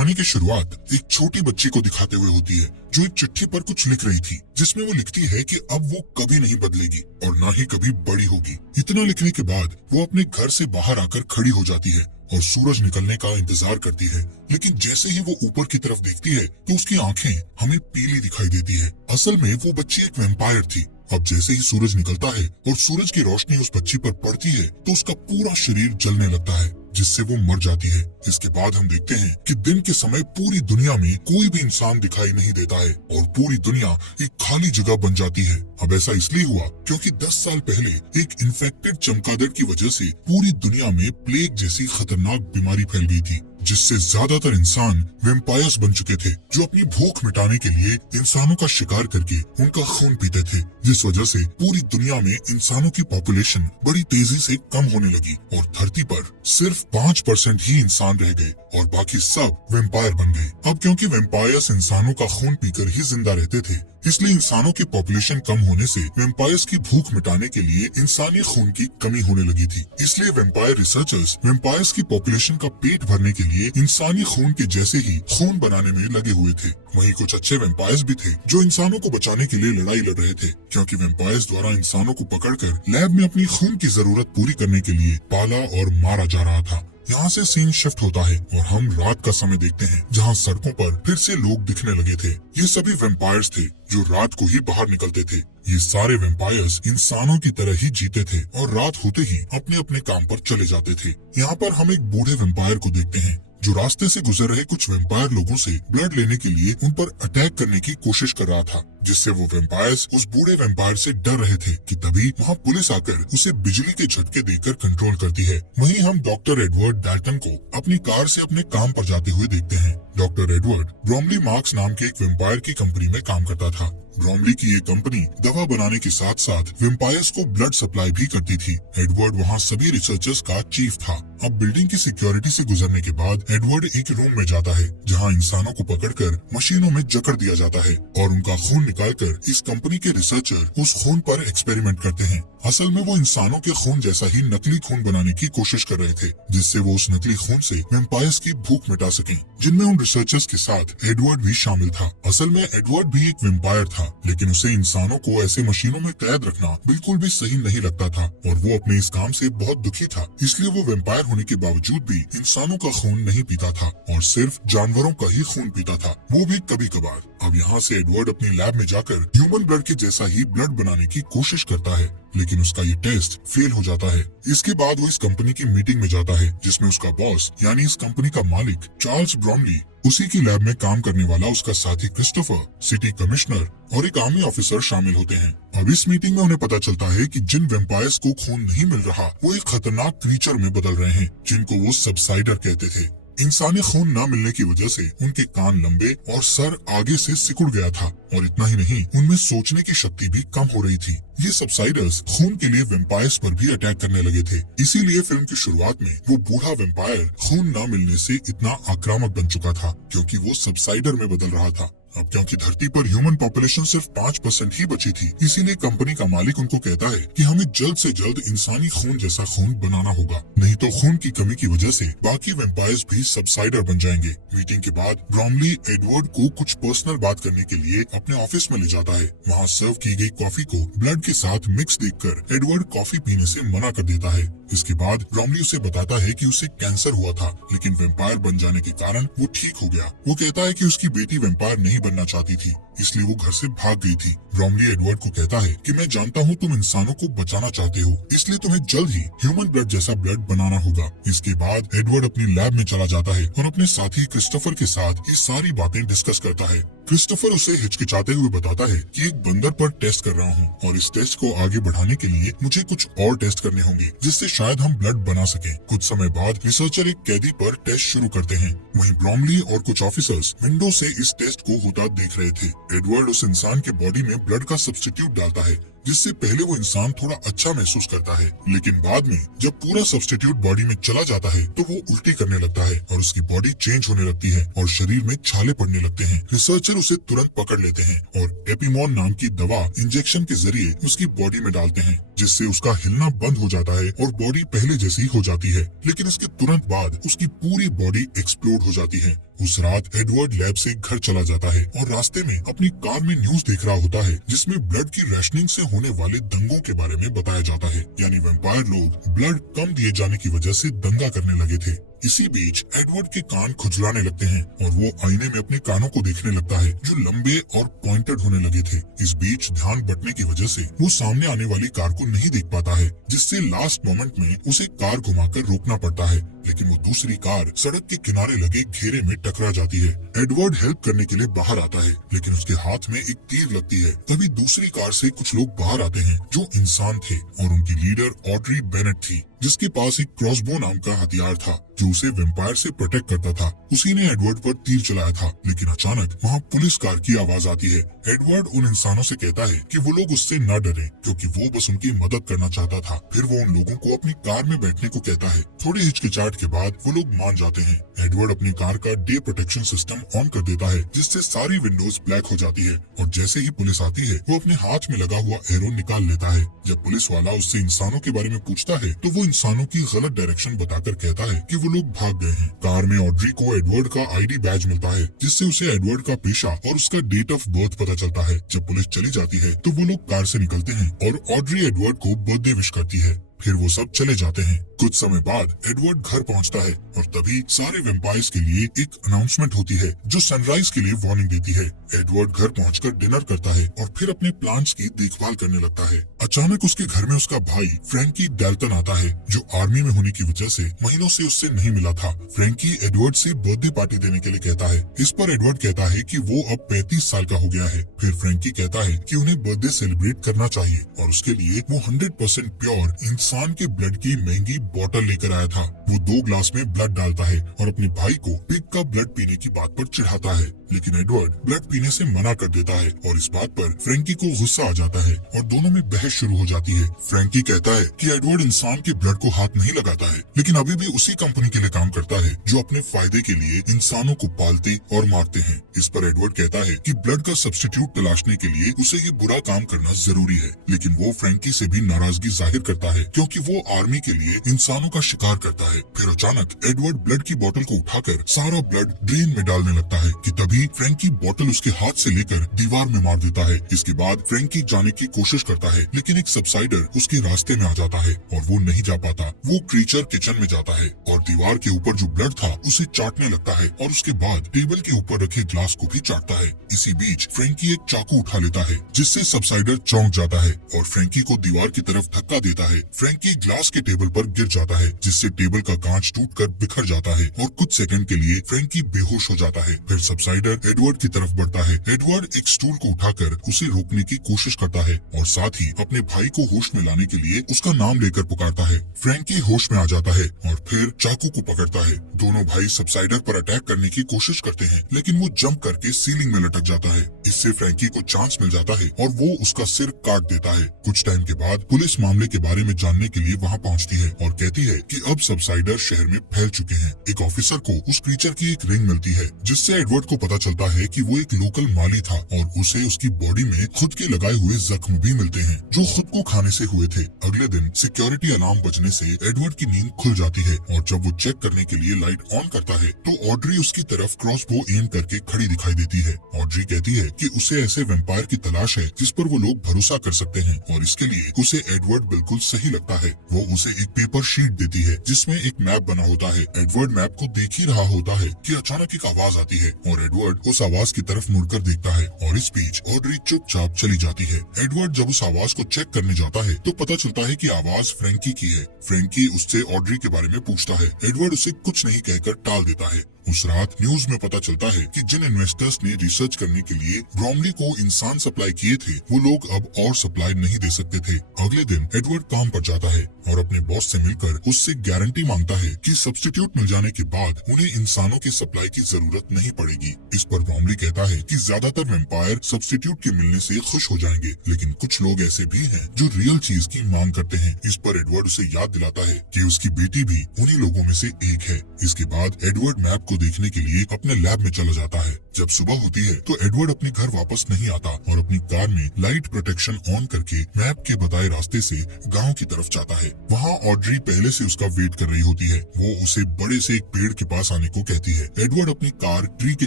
कहानी की शुरुआत एक छोटी बच्ची को दिखाते हुए होती है जो एक चिट्ठी पर कुछ लिख रही थी, जिसमें वो लिखती है कि अब वो कभी नहीं बदलेगी और ना ही कभी बड़ी होगी। इतना लिखने के बाद वो अपने घर से बाहर आकर खड़ी हो जाती है और सूरज निकलने का इंतजार करती है, लेकिन जैसे ही वो ऊपर की तरफ देखती है तो उसकी आंखें हमें पीली दिखाई देती है। असल में वो बच्ची एक वैम्पायर थी। अब जैसे ही सूरज निकलता है और सूरज की रोशनी उस बच्ची पर पड़ती है तो उसका पूरा शरीर जलने लगता है, जिससे वो मर जाती है। इसके बाद हम देखते हैं कि दिन के समय पूरी दुनिया में कोई भी इंसान दिखाई नहीं देता है और पूरी दुनिया एक खाली जगह बन जाती है। अब ऐसा इसलिए हुआ क्योंकि 10 साल पहले एक इन्फेक्टेड चमगादड़ की वजह से पूरी दुनिया में प्लेग जैसी खतरनाक बीमारी फैल गई थी, जिससे ज्यादातर इंसान वैम्पायर्स बन चुके थे जो अपनी भूख मिटाने के लिए इंसानों का शिकार करके उनका खून पीते थे, जिस वजह से पूरी दुनिया में इंसानों की पॉपुलेशन बड़ी तेजी से कम होने लगी और धरती पर सिर्फ 5% ही इंसान रह गए और बाकी सब वैम्पायर बन गए। अब क्योंकि वैम्पायर्स इंसानों का खून पीकर ही जिंदा रहते थे, इसलिए इंसानों की पॉपुलेशन कम होने से वैम्पायर्स की भूख मिटाने के लिए इंसानी खून की कमी होने लगी थी। इसलिए वैम्पायर रिसर्चर्स वैम्पायर्स की पॉपुलेशन का पेट भरने के लिए इंसानी खून के जैसे ही खून बनाने में लगे हुए थे। वहीं कुछ अच्छे वैम्पायर्स भी थे जो इंसानों को बचाने के लिए लड़ाई लड़ रहे थे, क्योंकि वैम्पायर्स द्वारा इंसानों को पकड़कर लैब में अपनी खून की जरूरत पूरी करने के लिए पाला और मारा जा रहा था। यहाँ से सीन शिफ्ट होता है और हम रात का समय देखते हैं, जहाँ सड़कों पर फिर से लोग दिखने लगे थे। ये सभी वैम्पायर्स थे जो रात को ही बाहर निकलते थे। ये सारे वैम्पायर्स इंसानों की तरह ही जीते थे और रात होते ही अपने अपने काम पर चले जाते थे। यहाँ पर हम एक बूढ़े वैम्पायर को देखते हैं जो रास्ते से गुजर रहे कुछ वैम्पायर लोगों से ब्लड लेने के लिए उन पर अटैक करने की कोशिश कर रहा था, जिससे वो वैम्पायर्स उस बूढ़े वैम्पायर से डर रहे थे कि तभी वहाँ पुलिस आकर उसे बिजली के झटके देकर कंट्रोल करती है। वहीं हम डॉक्टर एडवर्ड डाल्टन को अपनी कार से अपने काम पर जाते हुए देखते हैं। डॉक्टर एडवर्ड ब्रोमली मार्क्स नाम के एक वैम्पायर की कंपनी में काम करता था। ब्रोमली की ये कंपनी दवा बनाने के साथ साथ वैम्पायर्स को ब्लड सप्लाई भी करती थी। एडवर्ड वहाँ सभी रिसर्चर्स का चीफ था। अब बिल्डिंग की सिक्योरिटी से गुजरने के बाद एडवर्ड एक रूम में जाता है जहाँ इंसानों को पकड़कर मशीनों में जकड़ दिया जाता है और उनका खून निकालकर इस कंपनी के रिसर्चर उस खून पर एक्सपेरिमेंट करते हैं। असल में वो इंसानों के खून जैसा ही नकली खून बनाने की कोशिश कर रहे थे, जिससे वो उस नकली खून से वैम्पायर्स की भूख मिटा सकें, जिनमें उन रिसर्चर्स के साथ एडवर्ड भी शामिल था। असल में एडवर्ड भी एक वैम्पायर था, लेकिन उसे इंसानों को ऐसे मशीनों में कैद रखना बिल्कुल भी सही नहीं लगता था और वो अपने इस काम से बहुत दुखी था। इसलिए वो वैम्पायर होने के बावजूद भी इंसानों का खून नहीं पीता था और सिर्फ जानवरों का ही खून पीता था, वो भी कभी कभार। अब यहाँ से एडवर्ड अपनी लैब में जाकर ह्यूमन ब्लड के जैसा ही ब्लड बनाने की कोशिश करता है, लेकिन उसका ये टेस्ट फेल हो जाता है। इसके बाद वो इस कंपनी की मीटिंग में जाता है जिसमें उसका बॉस यानी इस कंपनी का मालिक चार्ल्स ब्रोमली, उसी की लैब में काम करने वाला उसका साथी क्रिस्टोफर, सिटी कमिश्नर और एक आर्मी ऑफिसर शामिल होते हैं। अब इस मीटिंग में उन्हें पता चलता है कि जिन वैम्पायर्स को खून नहीं मिल रहा वो एक खतरनाक क्रीचर में बदल रहे हैं, जिनको वो सबसाइडर कहते थे। इंसानी खून न मिलने की वजह से उनके कान लंबे और सर आगे से सिकुड़ गया था और इतना ही नहीं, उनमें सोचने की शक्ति भी कम हो रही थी। ये सबसाइडर्स खून के लिए वैम्पायर्स पर भी अटैक करने लगे थे। इसीलिए फिल्म की शुरुआत में वो बूढ़ा वैम्पायर खून न मिलने से इतना आक्रामक बन चुका था, क्योंकि वो सबसाइडर में बदल रहा था। अब क्योंकि धरती पर ह्यूमन पॉपुलेशन सिर्फ 5% ही बची थी, इसीलिए कंपनी का मालिक उनको कहता है कि हमें जल्द से जल्द इंसानी खून जैसा खून बनाना होगा, नहीं तो खून की कमी की वजह से बाकी वैम्पायर्स भी सबसाइडर बन जाएंगे। मीटिंग के बाद ब्रोमली एडवर्ड को कुछ पर्सनल बात करने के लिए अपने ऑफिस में ले जाता है। वहाँ सर्व की गई कॉफी को ब्लड के साथ मिक्स देखकर एडवर्ड कॉफी पीने से मना कर देता है। इसके बाद ब्रोमली उसे बताता है कि उसे कैंसर हुआ था, लेकिन वैम्पायर बन जाने के कारण वो ठीक हो गया। वो कहता है कि उसकी बेटी वैम्पायर नहीं बनना चाहती थी, इसलिए वो घर से भाग गई थी। ब्रोमली एडवर्ड को कहता है कि मैं जानता हूँ तुम इंसानों को बचाना चाहते हो, इसलिए तुम्हें जल्द ही ह्यूमन ब्लड जैसा ब्लड बनाना होगा। इसके बाद एडवर्ड अपनी लैब में चला जाता है और अपने साथी क्रिस्टोफर के साथ ये सारी बातें डिस्कस करता है। क्रिस्टोफर उसे हिचकिचाते हुए बताता है कि एक बंदर पर टेस्ट कर रहा हूँ और इस टेस्ट को आगे बढ़ाने के लिए मुझे कुछ और टेस्ट करने होंगे, जिससे शायद हम ब्लड बना सकें। कुछ समय बाद रिसर्चर एक कैदी पर टेस्ट शुरू करते हैं। वहीं ब्रोमली और कुछ ऑफिसर्स विंडो से इस टेस्ट को होता देख रहे थे। एडवर्ड उस इंसान के बॉडी में ब्लड का सब्स्टिट्यूट डालता है, जिससे पहले वो इंसान थोड़ा अच्छा महसूस करता है, लेकिन बाद में जब पूरा सब्स्टिट्यूट बॉडी में चला जाता है तो वो उल्टी करने लगता है और उसकी बॉडी चेंज होने लगती है और शरीर में छाले पड़ने लगते हैं। रिसर्चर उसे तुरंत पकड़ लेते हैं और एपिमोन नाम की दवा इंजेक्शन के जरिए उसकी बॉडी में डालते हैं, जिससे उसका हिलना बंद हो जाता है और बॉडी पहले जैसी हो जाती है। लेकिन इसके तुरंत बाद उसकी पूरी बॉडी एक्सप्लोड हो जाती है। उस रात एडवर्ड लैब से घर चला जाता है और रास्ते में अपनी कार में न्यूज देख रहा होता है, जिसमें ब्लड की रैशनिंग से होने वाले दंगों के बारे में बताया जाता है। यानी वैम्पायर लोग ब्लड कम दिए जाने की वजह से दंगा करने लगे थे। इसी बीच एडवर्ड के कान खुजलाने लगते हैं और वो आईने में अपने कानों को देखने लगता है, जो लंबे और पॉइंटेड होने लगे थे। इस बीच ध्यान बटने की वजह से वो सामने आने वाली कार को नहीं देख पाता है, जिससे लास्ट मोमेंट में उसे कार घुमाकर रोकना पड़ता है। लेकिन वो दूसरी कार सड़क के किनारे लगे घेरे में टकरा जाती है। एडवर्ड हेल्प करने के लिए बाहर आता है, लेकिन उसके हाथ में एक तीर लगती है। तभी दूसरी कार से कुछ लोग बाहर आते हैं, जो इंसान थे और उनकी लीडर ऑड्री बेनेट थी, जिसके पास एक क्रॉसबो नाम का हथियार था, जो उसे वैम्पायर से प्रोटेक्ट करता था। उसी ने एडवर्ड पर तीर चलाया था। लेकिन अचानक वहाँ पुलिस कार की आवाज आती है। एडवर्ड उन इंसानों से कहता है कि वो लोग उससे न डरें, क्योंकि वो बस उनकी मदद करना चाहता था। फिर वो उन लोगों को अपनी कार में बैठने को कहता है। थोड़ी हिचकिचाहट के बाद वो लोग मान जाते हैं। एडवर्ड अपनी कार का डे प्रोटेक्शन सिस्टम ऑन कर देता है, जिससे सारी विंडोज ब्लैक हो जाती है। और जैसे ही पुलिस आती है, वो अपने हाथ में लगा हुआ एरो निकाल लेता है। जब पुलिस वाला उससे इंसानों के बारे में पूछता है, तो वो इंसानों की गलत डायरेक्शन बताकर कहता है कि वो लोग भाग गए हैं। कार में ऑड्री को एडवर्ड का आईडी बैज मिलता है, जिससे उसे एडवर्ड का पेशा और उसका डेट ऑफ बर्थ पता चलता है। जब पुलिस चली जाती है, तो वो लोग कार से निकलते हैं और ऑड्री एडवर्ड को बर्थडे विश करती है। फिर वो सब चले जाते हैं। कुछ समय बाद एडवर्ड घर पहुंचता है और तभी सारे वैम्पायर्स के लिए एक अनाउंसमेंट होती है, जो सनराइज के लिए वार्निंग देती है। एडवर्ड घर पहुंचकर डिनर करता है और फिर अपने प्लांट्स की देखभाल करने लगता है। अचानक उसके घर में उसका भाई फ्रैंकी डेल्टन आता है, जो आर्मी में होने की वजह से महीनों से उससे नहीं मिला था। फ्रैंकी एडवर्ड से बर्थडे पार्टी देने के लिए कहता है। इस पर एडवर्ड कहता है कि वो अब 35 साल का हो गया है। फिर फ्रैंकी कहता है कि उन्हें बर्थडे सेलिब्रेट करना चाहिए और उसके लिए वो 100% प्योर इंसान के ब्लड की महंगी बोतल लेकर आया था। वो 2 ग्लास में ब्लड डालता है और अपने भाई को पिग का ब्लड पीने की बात पर चिढ़ाता है। लेकिन एडवर्ड ब्लड पीने से मना कर देता है और इस बात पर फ्रैंकी को गुस्सा आ जाता है और दोनों में बहस शुरू हो जाती है। फ्रैंकी कहता है कि एडवर्ड इंसान के ब्लड को हाथ नहीं लगाता है, लेकिन अभी भी उसी कंपनी के लिए काम करता है, जो अपने फायदे के लिए इंसानों को पालते और मारते हैं। इस पर एडवर्ड कहता है कि ब्लड का सब्स्टिट्यूट तलाशने के लिए उसे ये बुरा काम करना जरूरी है। लेकिन वो फ्रैंकी से भी नाराजगी जाहिर करता है, क्योंकि वो आर्मी के लिए इंसानों का शिकार करता है। फिर अचानक एडवर्ड ब्लड की बोतल को उठाकर सारा ब्लड ड्रेन में डालने लगता है कि तभी फ्रैंकी बोतल उसके हाथ से लेकर दीवार में मार देता है। इसके बाद फ्रैंकी जाने की कोशिश करता है, लेकिन एक सबसाइडर उसके रास्ते में आ जाता है और वो नहीं जा पाता। वो क्रीचर किचन में जाता है और दीवार के ऊपर जो ब्लड था उसे चाटने लगता है और उसके बाद टेबल के ऊपर रखे ग्लास को भी चाटता है। इसी बीच फ्रैंकी एक चाकू उठा लेता है, जिससे सबसाइडर चौंक जाता है और फ्रैंकी को दीवार की तरफ धक्का देता है। फ्रैंकी ग्लास के टेबल पर गिर जाता है, जिससे टेबल का कांच टूटकर बिखर जाता है और कुछ सेकंड के लिए फ्रैंकी बेहोश हो जाता है। फिर सबसाइडर एडवर्ड की तरफ बढ़ता है। एडवर्ड एक स्टूल को उठाकर उसे रोकने की कोशिश करता है और साथ ही अपने भाई को होश में लाने के लिए उसका नाम लेकर पुकारता है। फ्रैंकी होश में आ जाता है और फिर चाकू को पकड़ता है। दोनों भाई सबसाइडर पर अटैक करने की कोशिश करते हैं, लेकिन वो जंप करके सीलिंग में लटक जाता है। इससे फ्रैंकी को चांस मिल जाता है और वो उसका सिर काट देता है। कुछ टाइम के बाद पुलिस मामले के बारे में जानने के लिए वहाँ पहुँचती है और कहती है कि अब सबसाइडर शहर में फैल चुके हैं। एक ऑफिसर को उस क्रीचर की एक रिंग मिलती है, जिससे एडवर्ड को पता चलता है कि वो एक लोकल माली था और उसे उसकी बॉडी में खुद के लगाए हुए जख्म भी मिलते हैं, जो खुद को खाने से हुए थे। अगले दिन सिक्योरिटी अलार्म बजने से एडवर्ड की नींद खुल जाती है और जब वो चेक करने के लिए लाइट ऑन करता है, तो ऑड्री उसकी तरफ क्रॉसबो एम करके खड़ी दिखाई देती है। ऑड्री कहती है कि उसे ऐसे वैम्पायर की तलाश है जिस पर वो लोग भरोसा कर सकते हैं और इसके लिए उसे एडवर्ड बिल्कुल सही लगता है। वो उसे एक पेपर शीट देती है, जिसमें एक मैप बना होता है। एडवर्ड मैप को देख ही रहा होता है कि अचानक एक आवाज आती है और एडवर्ड उस आवाज की तरफ मुड़कर देखता है और इस बीच ऑड्री चुपचाप चली जाती है। एडवर्ड जब उस आवाज को चेक करने जाता है, तो पता चलता है कि आवाज फ्रैंकी की है। फ्रैंकी उससे ऑड्री के बारे में पूछता है। एडवर्ड उसे कुछ नहीं कहकर टाल देता है। उस रात न्यूज में पता चलता है कि जिन इन्वेस्टर्स ने रिसर्च करने के लिए ब्रॉमली को इंसान सप्लाई किए थे, वो लोग अब और सप्लाई नहीं दे सकते थे। अगले दिन एडवर्ड काम पर जाता है और अपने बॉस से मिलकर उससे गारंटी मांगता है कि सब्स्टिट्यूट मिल जाने के बाद उन्हें इंसानों की सप्लाई की जरूरत नहीं पड़ेगी। इस पर ब्रॉमली कहता है कि ज्यादातर वैम्पायर सब्स्टिट्यूट के मिलने से खुश हो जाएंगे, लेकिन कुछ लोग ऐसे भी हैं जो रियल चीज की मांग करते हैं। इस पर एडवर्ड उसे याद दिलाता है कि उसकी बेटी भी उन्हीं लोगों में से एक है। इसके बाद एडवर्ड मैप को देखने के लिए अपने लैब में चला जाता है। जब सुबह होती है तो एडवर्ड अपने घर वापस नहीं आता और अपनी कार में लाइट प्रोटेक्शन ऑन करके मैप के बताए रास्ते से गांव की तरफ जाता है। वहाँ ऑड्री पहले से उसका वेट कर रही होती है। वो उसे बड़े से एक पेड़ के पास आने को कहती है। एडवर्ड अपनी कार ट्री के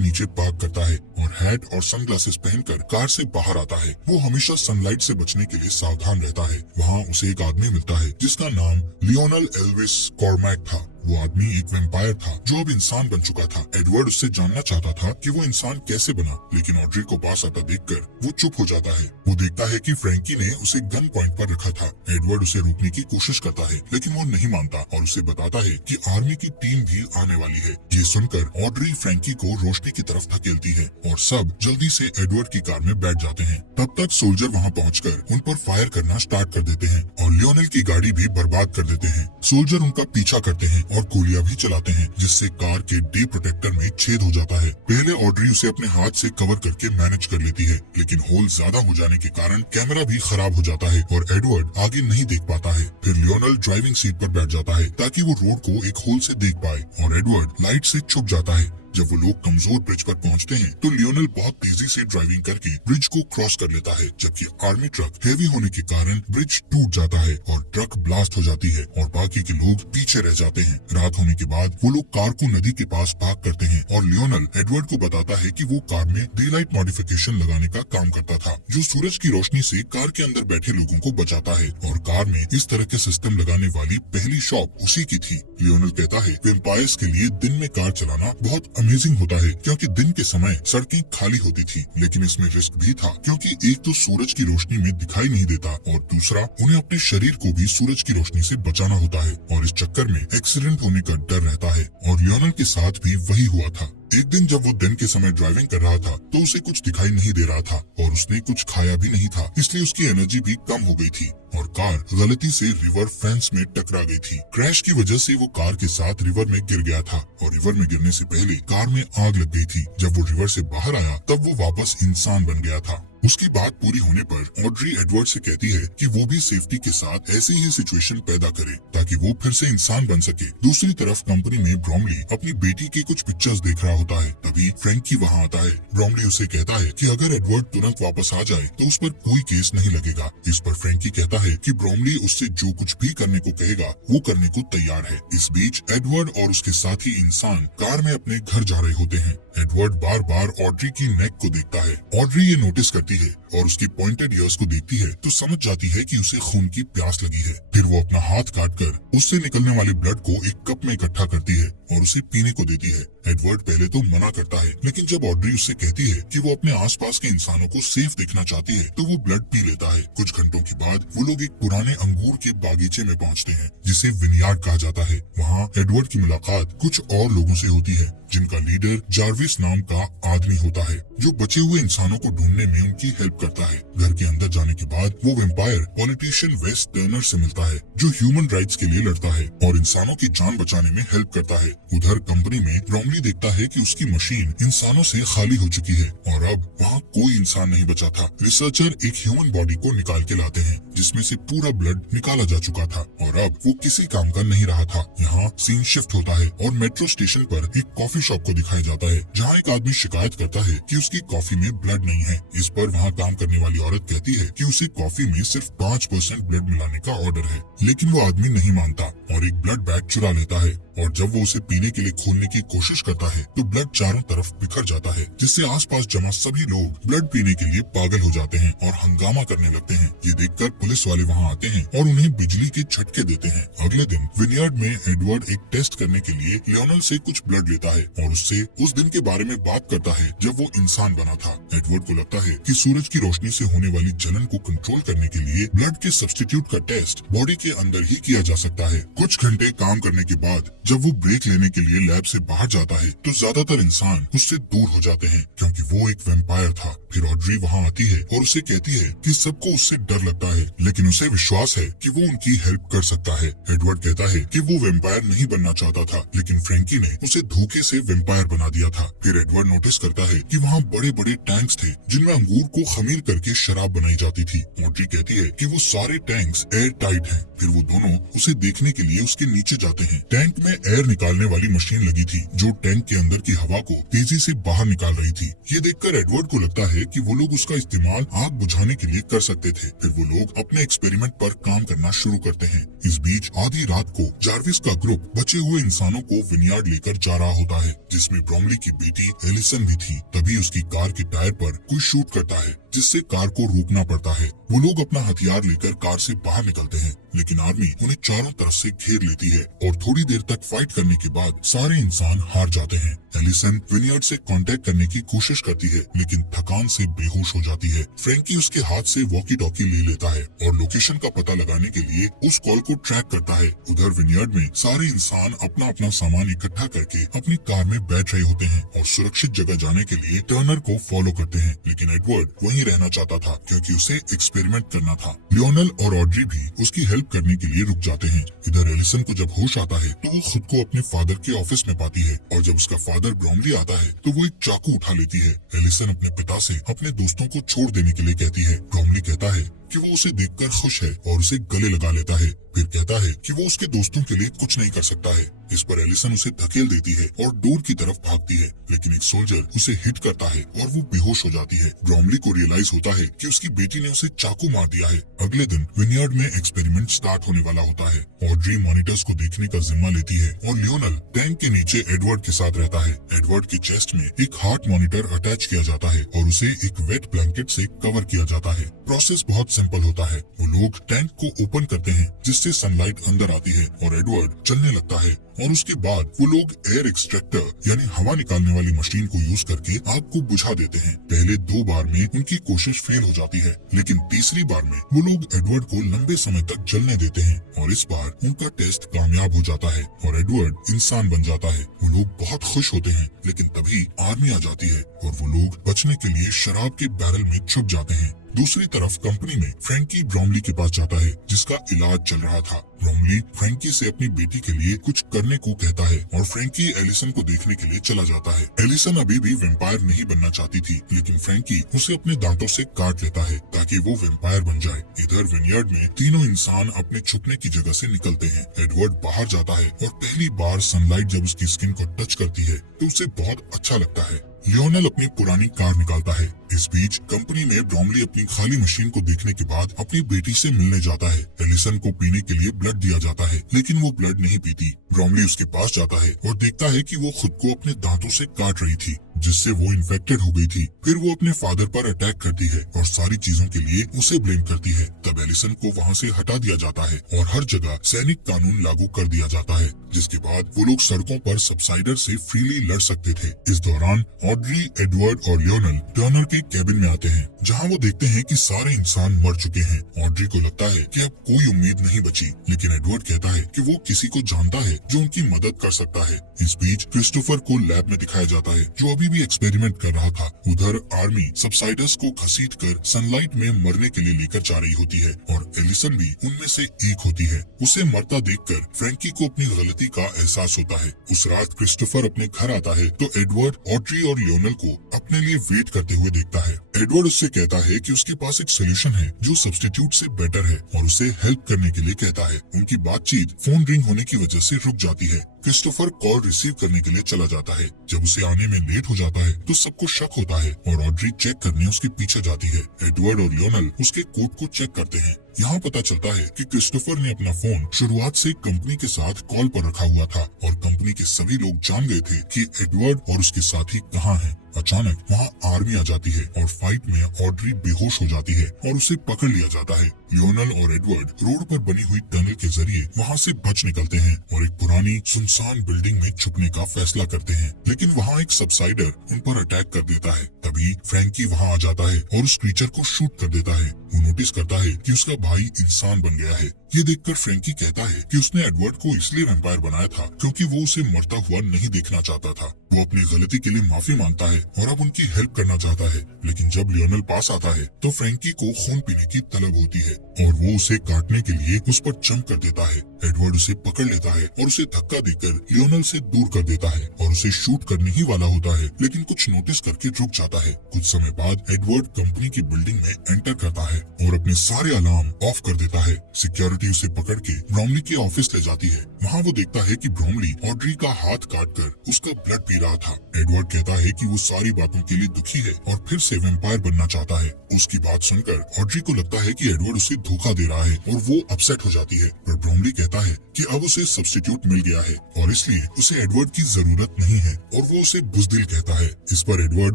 नीचे पार्क करता है और हैट और सनग्लासेस पहनकर कार से बाहर आता है। वो हमेशा सनलाइट से बचने के लिए सावधान रहता है। वहाँ उसे एक आदमी मिलता है जिसका नाम लियोनल एल्विस कॉर्मैक था। वो आदमी एक वैम्पायर था जो अब इंसान बन चुका था। एडवर्ड उससे जानना चाहता था कि वो इंसान कैसे बना, लेकिन ऑड्री को पास आता देखकर वो चुप हो जाता है। वो देखता है कि फ्रैंकी ने उसे गन पॉइंट पर रखा था। एडवर्ड उसे रोकने की कोशिश करता है लेकिन वो नहीं मानता और उसे बताता है कि आर्मी की टीम भी आने वाली है। ये सुनकर ऑड्री फ्रैंकी को रोशनी की तरफ धकेलती है और सब जल्दी से एडवर्ड की कार में बैठ जाते हैं। तब तक सोल्जर वहाँ पहुँचकर उन पर फायर करना स्टार्ट कर देते हैं और लियोनेल की गाड़ी भी बर्बाद कर देते हैं। सोल्जर उनका पीछा करते हैं और गोलियां भी चलाते हैं जिससे कार के डी प्रोटेक्टर में छेद हो जाता है। पहले ऑड्री उसे अपने हाथ से कवर करके मैनेज कर लेती है, लेकिन होल ज्यादा हो जाने के कारण कैमरा भी खराब हो जाता है और एडवर्ड आगे नहीं देख पाता है। फिर लियोनेल ड्राइविंग सीट पर बैठ जाता है ताकि वो रोड को एक होल से देख पाए और एडवर्ड लाइट से छुप जाता है। जब वो लोग कमजोर ब्रिज पर पहुंचते हैं तो लियोनेल बहुत तेजी से ड्राइविंग करके ब्रिज को क्रॉस कर लेता है, जबकि आर्मी ट्रक हेवी होने के कारण ब्रिज टूट जाता है और ट्रक ब्लास्ट हो जाती है और बाकी के लोग पीछे रह जाते हैं। रात होने के बाद वो लोग कार को नदी के पास पार्क करते हैं और लियोनेल एडवर्ड को बताता है कि वो कार में डे लाइट मॉडिफिकेशन लगाने का काम करता था, जो सूरज की रोशनी से कार के अंदर बैठे लोगों को बचाता है और कार में इस तरह के सिस्टम लगाने वाली पहली शॉप उसी की थी। लियोनेल कहता है वेम्पायर्स के लिए दिन में कार चलाना बहुत अमेजिंग होता है क्योंकि दिन के समय सड़कें खाली होती थी, लेकिन इसमें रिस्क भी था क्योंकि एक तो सूरज की रोशनी में दिखाई नहीं देता और दूसरा उन्हें अपने शरीर को भी सूरज की रोशनी से बचाना होता है और इस चक्कर में एक्सीडेंट होने का डर रहता है और लियोनेल के साथ भी वही हुआ था। एक दिन जब वो दिन के समय ड्राइविंग कर रहा था तो उसे कुछ दिखाई नहीं दे रहा था और उसने कुछ खाया भी नहीं था, इसलिए उसकी एनर्जी भी कम हो गई थी और कार गलती से रिवर फेंस में टकरा गई थी। क्रैश की वजह से वो कार के साथ रिवर में गिर गया था और रिवर में गिरने से पहले कार में आग लग गई थी। जब वो रिवर से बाहर आया तब वो वापस इंसान बन गया था। उसकी बात पूरी होने पर ऑड्री एडवर्ड से कहती है कि वो भी सेफ्टी के साथ ऐसी ही सिचुएशन पैदा करे ताकि वो फिर से इंसान बन सके। दूसरी तरफ कंपनी में ब्रोमली अपनी बेटी की कुछ पिक्चर्स देख रहा होता है, तभी फ्रैंकी वहाँ आता है। ब्रोमली उसे कहता है कि अगर एडवर्ड तुरंत वापस आ जाए तो उस पर कोई केस नहीं लगेगा। इस पर फ्रैंकी कहता है कि ब्रोमली उससे जो कुछ भी करने को कहेगा वो करने को तैयार है। इस बीच एडवर्ड और उसके साथी इंसान कार में अपने घर जा रहे होते हैं। एडवर्ड बार बार ऑड्री की नेक को देखता है। ऑड्री ये नोटिस करती है और उसकी पॉइंटेड ईयर्स को देखती है तो समझ जाती है कि उसे खून की प्यास लगी है। फिर वो अपना हाथ काटकर उससे निकलने वाले ब्लड को एक कप में इकट्ठा करती है और उसे पीने को देती है। एडवर्ड पहले तो मना करता है, लेकिन जब ऑड्री उससे कहती है कि वो अपने आसपास के इंसानों को सेफ देखना चाहती है तो वो ब्लड पी लेता है। कुछ घंटों के बाद वो लोग एक पुराने अंगूर के बागीचे में पहुंचते हैं जिसे विनयार्ड कहा जाता है। वहाँ एडवर्ड की मुलाकात कुछ और लोगों से होती है जिनका लीडर जार्विस नाम का आदमी होता है जो बचे हुए इंसानों को ढूंढने में उनकी हेल्प करता है। घर के अंदर जाने के बाद वो वेम्पायर पॉलिटिशियन वेस टर्नर से मिलता है जो ह्यूमन राइट्स के लिए लड़ता है और इंसानों की जान बचाने में हेल्प करता है। उधर कंपनी में ब्रोमली देखता है कि उसकी मशीन इंसानों से खाली हो चुकी है और अब वहाँ कोई इंसान नहीं बचा था। रिसर्चर एक ह्यूमन बॉडी को निकाल के लाते हैं जिसमें से पूरा ब्लड निकाला जा चुका था और अब वो किसी काम का नहीं रहा था। यहाँ सीन शिफ्ट होता है और मेट्रो स्टेशन पर एक कॉफी शॉप को दिखाया जाता है जहाँ एक आदमी शिकायत करता है कि उसकी कॉफी में ब्लड नहीं है। इस पर वहाँ काम करने वाली औरत कहती है कि उसे कॉफी में सिर्फ 5% ब्लड मिलाने का ऑर्डर है, लेकिन वो आदमी नहीं मानता और एक ब्लड बैग चुरा लेता है और जब वो उसे पीने के लिए खोलने की कोशिश करता है तो ब्लड चारों तरफ बिखर जाता है जिससे आसपास जमा सभी लोग ब्लड पीने के लिए पागल हो जाते हैं और हंगामा करने लगते हैं। ये देखकर पुलिस वाले वहाँ आते हैं और उन्हें बिजली के झटके देते हैं। अगले दिन विनयार्ड में एडवर्ड एक टेस्ट करने के लिए लियोनेल से कुछ ब्लड लेता है और उससे उस दिन के बारे में बात करता है जब वो इंसान बना था। एडवर्ड को लगता है कि सूरज की रोशनी से होने वाली जलन को कंट्रोल करने के लिए ब्लड के सब्स्टिट्यूट का टेस्ट बॉडी के अंदर ही किया जा सकता है। कुछ घंटे काम करने के बाद जब वो ब्रेक लेने के लिए लैब से बाहर जाता है तो ज्यादातर इंसान उससे दूर हो जाते हैं क्योंकि वो एक वैम्पायर था। फिर ऑड्री वहाँ आती है और उसे कहती है कि सबको उससे डर लगता है लेकिन उसे विश्वास है कि वो उनकी हेल्प कर सकता है। एडवर्ड कहता है कि वो वेम्पायर नहीं बनना चाहता था, लेकिन फ्रैंकी ने उसे धोखे से वेम्पायर बना दिया था। फिर एडवर्ड नोटिस करता है कि वहाँ बड़े बड़े टैंक्स थे जिनमें अंगूर को खमीर करके शराब बनाई जाती थी। ऑड्री कहती है कि वो सारे टैंक्स एयर टाइट हैं। फिर वो दोनों उसे देखने के लिए उसके नीचे जाते हैं। टैंक में एयर निकालने वाली मशीन लगी थी जो टैंक के अंदर की हवा को तेजी से बाहर निकाल रही थी। ये देखकर एडवर्ड को लगता है कि वो लोग उसका इस्तेमाल आग बुझाने के लिए कर सकते थे। फिर वो लोग अपने एक्सपेरिमेंट पर काम करना शुरू करते हैं। इस बीच आधी रात को जार्विस का ग्रुप बचे हुए इंसानों को विनयार्ड लेकर जा रहा होता है, जिसमें ब्रोमली की बेटी एलिसन भी थी। तभी उसकी कार के टायर पर कोई शूट करता है, जिससे कार को रोकना पड़ता है। वो लोग अपना हथियार लेकर कार से बाहर निकलते हैं, लेकिन आर्मी उन्हें चारों तरफ से घेर लेती है और थोड़ी देर तक फाइट करने के बाद सारे इंसान हार जाते हैं। एलिसन विनयार्ड से कांटेक्ट करने की कोशिश करती है, लेकिन थकान से बेहोश हो जाती है। फ्रैंकी उसके हाथ से वॉकी टॉकी ले लेता है और लोकेशन का पता लगाने के लिए उस कॉल को ट्रैक करता है। उधर विनयार्ड में सारे इंसान अपना अपना सामान इकट्ठा करके अपनी कार में बैठ रहे होते हैं और सुरक्षित जगह जाने के लिए टर्नर को फॉलो करते हैं, लेकिन एडवर्ड वहीं रहना चाहता था क्योंकि उसे एक्सपेरिमेंट करना था। लियोनल और ऑड्री भी उसकी हेल्प करने के लिए रुक जाते हैं। इधर एलिसन को जब होश आता है तो वो खुद को अपने फादर के ऑफिस में पाती है और जब उसका फादर ब्रोमली आता है तो वो एक चाकू उठा लेती है। एलिसन अपने पिता से अपने दोस्तों को छोड़ देने के लिए कहती है। ब्रोमली कहता है कि वो उसे देखकर खुश है और उसे गले लगा लेता है। फिर कहता है कि वो उसके दोस्तों के लिए कुछ नहीं कर सकता है। इस पर एलिसन उसे धकेल देती है और डोर की तरफ भागती है, लेकिन एक सोल्जर उसे हिट करता है और वो बेहोश हो जाती है। ब्रोमली को रियलाइज होता है कि उसकी बेटी ने उसे चाकू मार दिया है। अगले दिन विनयार्ड में एक्सपेरिमेंट स्टार्ट होने वाला होता है। ऑड्री मॉनिटर्स को देखने का जिम्मा लेती है और लियोनल टैंक के नीचे एडवर्ड के साथ रहता है। एडवर्ड के चेस्ट में एक हार्ट मॉनिटर अटैच किया जाता है और उसे एक वेट ब्लैंकेट से कवर किया जाता है। प्रोसेस बहुत सिंपल होता है। वो लोग टैंक को ओपन करते हैं जिससे सनलाइट अंदर आती है और एडवर्ड चलने लगता है और उसके बाद वो लोग एयर एक्सट्रैक्टर यानी हवा निकालने वाली मशीन को यूज करके आग को बुझा देते हैं। पहले 2 बार में उनकी कोशिश फेल हो जाती है, लेकिन तीसरी बार में वो लोग एडवर्ड को लंबे समय तक जलने देते हैं और इस बार उनका टेस्ट कामयाब हो जाता है और एडवर्ड इंसान बन जाता है। वो लोग बहुत खुश होते हैं, लेकिन तभी आर्मी आ जाती है और वो लोग बचने के लिए शराब के बैरल में छुप जाते हैं। दूसरी तरफ कंपनी में फ्रैंकी ब्रोमली के पास जाता है जिसका इलाज चल रहा था। ब्रोमली फ्रैंकी से अपनी बेटी के लिए कुछ करने को कहता है और फ्रैंकी एलिसन को देखने के लिए चला जाता है। एलिसन अभी भी वेम्पायर नहीं बनना चाहती थी, लेकिन फ्रैंकी उसे अपने दांतों से काट लेता है ताकि वो वेम्पायर बन जाए। इधर विनयार्ड में तीनों इंसान अपने छुपने की जगह से निकलते हैं। एडवर्ड बाहर जाता है और पहली बार सनलाइट जब उसकी स्किन को टच करती है तो उसे बहुत अच्छा लगता है। लियोनल अपनी पुरानी कार निकालता है। इस बीच कंपनी में ब्रोमली अपनी खाली मशीन को देखने के बाद अपनी बेटी से मिलने जाता है। एलिसन को पीने के लिए ब्लड दिया जाता है, लेकिन वो ब्लड नहीं पीती। ब्रोमली उसके पास जाता है और देखता है कि वो खुद को अपने दांतों से काट रही थी, जिससे वो इन्फेक्टेड हो गई थी। फिर वो अपने फादर पर अटैक करती है और सारी चीजों के लिए उसे ब्लेम करती है। तब एलिसन को वहाँ से हटा दिया जाता है और हर जगह सैनिक कानून लागू कर दिया जाता है, जिसके बाद वो लोग सड़कों पर सबसाइडर से फ्रीली लड़ सकते थे। इस दौरान ऑड्री, एडवर्ड और लियोनल टर्नर के कैबिन में आते हैं, जहाँ वो देखते हैं कि सारे इंसान मर चुके हैं। ऑड्री को लगता है कि अब कोई उम्मीद नहीं बची, लेकिन एडवर्ड कहता है कि वो किसी को जानता है जो उनकी मदद कर सकता है। इस बीच क्रिस्टोफर को लैब में दिखाया जाता है जो अभी भी एक्सपेरिमेंट कर रहा था। उधर आर्मी सबसाइडर्स को घसीटकर सनलाइट में मरने के लिए लेकर जा रही होती है और एलिसन भी उनमें से एक होती है। उसे मरता देखकर फ्रैंकी को अपनी गलती का एहसास होता है। उस रात क्रिस्टोफर अपने घर आता है तो एडवर्ड ऑड्री और लियोनल को अपने लिए वेट करते हुए देखता है। एडवर्ड उससे कहता है कि उसके पास एक सोल्यूशन है जो सब्स्टिट्यूट से बेटर है और उसे हेल्प करने के लिए कहता है। उनकी बातचीत फोन रिंग होने की वजह से रुक जाती है। क्रिस्टोफर कॉल रिसीव करने के लिए चला जाता है। जब उसे आने में लेट हो जाता है तो सबको शक होता है और ऑड्री चेक करने उसके पीछे जाती है। एडवर्ड और लियोनल उसके कोट को चेक करते हैं। यहाँ पता चलता है कि क्रिस्टोफर ने अपना फोन शुरुआत से कंपनी के साथ कॉल पर रखा हुआ था और कंपनी के सभी लोग जान गए थे कि एडवर्ड और उसके साथी कहाँ हैं। अचानक वहाँ आर्मी आ जाती है और फाइट में ऑड्री बेहोश हो जाती है और उसे पकड़ लिया जाता है। लियोनल और एडवर्ड रोड पर बनी हुई टनल के जरिए वहाँ से बच निकलते हैं और एक पुरानी सुनसान बिल्डिंग में छुपने का फैसला करते हैं, लेकिन वहाँ एक सबसाइडर उन पर अटैक कर देता है। तभी फ्रैंकी वहाँ आ जाता है और उस क्रीचर को शूट कर देता है। वो नोटिस करता है कि उसका भाई इंसान बन गया है। ये देखकर फ्रैंकी कहता है कि उसने एडवर्ड को इसलिए वैम्पायर बनाया था क्योंकि वो उसे मरता हुआ नहीं देखना चाहता था। वो अपनी गलती के लिए माफी मांगता है और अब उनकी हेल्प करना चाहता है, लेकिन जब लियोनेल पास आता है तो फ्रैंकी को खून पीने की तलब होती है और वो उसे काटने के लिए उस पर जंप कर देता है। एडवर्ड उसे पकड़ लेता है और उसे धक्का देकर लियोनेल से दूर कर देता है और उसे शूट करने ही वाला होता है, लेकिन कुछ नोटिस करके रुक जाता है। कुछ समय बाद एडवर्ड कंपनी की बिल्डिंग में एंटर करता है और अपने सारे अलार्म ऑफ कर देता है। सिक्योरिटी उसे पकड़ के ब्रोमली के ऑफिस ले जाती है। वहाँ वो देखता है कि ब्रोमली ऑड्री का हाथ काटकर उसका ब्लड पी रहा था। एडवर्ड कहता है कि वो सारी बातों के लिए दुखी है और फिर से वैम्पायर बनना चाहता है। उसकी बात सुनकर ऑड्री को लगता है कि एडवर्ड उसे धोखा दे रहा है और वो अपसेट हो जाती है, पर ब्रोमली कहता है कि अब उसे सब्स्टिट्यूट मिल गया है और इसलिए उसे एडवर्ड की जरूरत नहीं है और वो उसे बुजदिल कहता है। इस पर एडवर्ड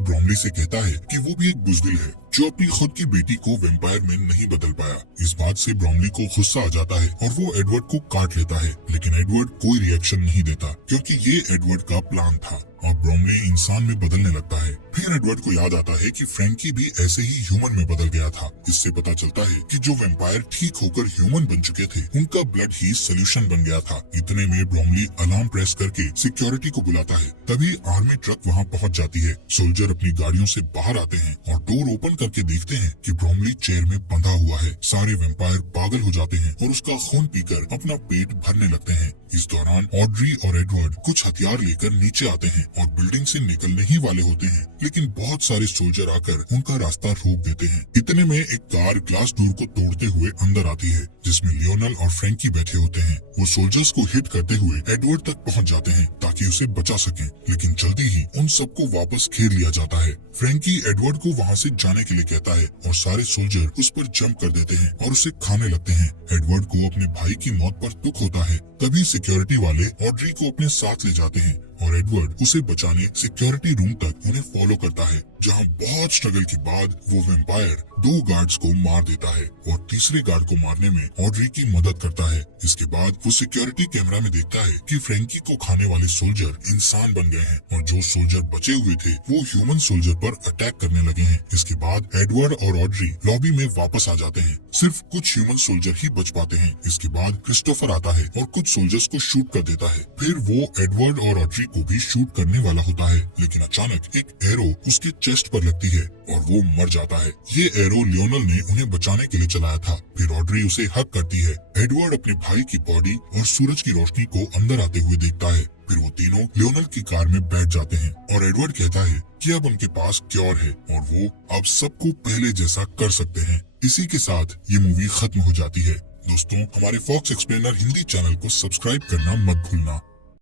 ब्रोमली से कहता है कि वो भी एक बुजदिल है जो अपनी खुद की बेटी को वैम्पायर में नहीं बदल पाया। इस बात से ब्रोमली को गुस्सा आ जाता है और वो एडवर्ड को काट लेता है, लेकिन एडवर्ड कोई रिएक्शन नहीं देता क्योंकि ये एडवर्ड का प्लान था और ब्रोमली इंसान में बदलने लगता है। फिर एडवर्ड को याद आता है कि फ्रैंकी भी ऐसे ही ह्यूमन में बदल गया था। इससे पता चलता है कि जो वैम्पायर ठीक होकर ह्यूमन बन चुके थे उनका ब्लड ही सोल्यूशन बन गया था। इतने में ब्रोमली अलार्म प्रेस करके सिक्योरिटी को बुलाता है। तभी आर्मी ट्रक वहाँ पहुँच जाती है। सोल्जर अपनी गाड़ियों से बाहर आते हैं और डोर ओपन करके देखते हैं कि ब्रोमली चेयर में बंधा हुआ है। सारे वैम्पायर पागल हो जाते हैं और उसका खून पीकर अपना पेट भरने लगते हैं। इस दौरान ऑड्री और एडवर्ड कुछ हथियार लेकर नीचे आते हैं और बिल्डिंग से निकलने ही वाले होते हैं, लेकिन बहुत सारे सोल्जर आकर उनका रास्ता रोक देते हैं। इतने में एक कार ग्लास डोर को तोड़ते हुए अंदर आती है, जिसमें लियोनेल और फ्रैंकी बैठे होते हैं। वो सोल्जर्स को हिट करते हुए एडवर्ड तक पहुंच जाते हैं ताकि उसे बचा सकें, लेकिन जल्दी ही उन सबको वापस घेर लिया जाता है। फ्रैंकी एडवर्ड को वहाँ से जाने के लिए कहता है और सारे सोल्जर उस पर जंप कर देते हैं और उसे खाने लगते हैं। एडवर्ड को अपने भाई की मौत पर दुख होता है। तभी सिक्योरिटी वाले ऑड्री को अपने साथ ले जाते हैं और एडवर्ड उसे बचाने सिक्योरिटी रूम तक उन्हें फॉलो करता है, जहां बहुत स्ट्रगल के बाद वो वैम्पायर 2 गार्ड्स को मार देता है और तीसरे गार्ड को मारने में ऑड्री की मदद करता है। इसके बाद वो सिक्योरिटी कैमरा में देखता है कि फ्रैंकी को खाने वाले सोल्जर इंसान बन गए हैं और जो सोल्जर बचे हुए थे वो ह्यूमन सोल्जर पर अटैक करने लगे हैं। इसके बाद एडवर्ड और ऑड्री लॉबी में वापस आ जाते हैं। सिर्फ कुछ ह्यूमन सोल्जर ही बच पाते हैं। इसके बाद क्रिस्टोफर आता है और कुछ सोल्जर्स को शूट कर देता है। फिर वो एडवर्ड और ऑड्री को भी शूट करने वाला होता है, लेकिन अचानक एक एरो उसके चेस्ट पर लगती है और वो मर जाता है। ये एरो लियोनेल ने उन्हें बचाने के लिए चलाया था। फिर ऑड्री उसे हक करती है। एडवर्ड अपने भाई की बॉडी और सूरज की रोशनी को अंदर आते हुए देखता है। फिर वो तीनों लियोनेल की कार में बैठ जाते हैं और एडवर्ड कहता है कि अब उनके पास क्योर है और वो अब सबको पहले जैसा कर सकते हैं। इसी के साथ ये मूवी खत्म हो जाती है। दोस्तों, हमारे फॉक्स एक्सप्लेनर हिंदी चैनल को सब्सक्राइब करना मत भूलना।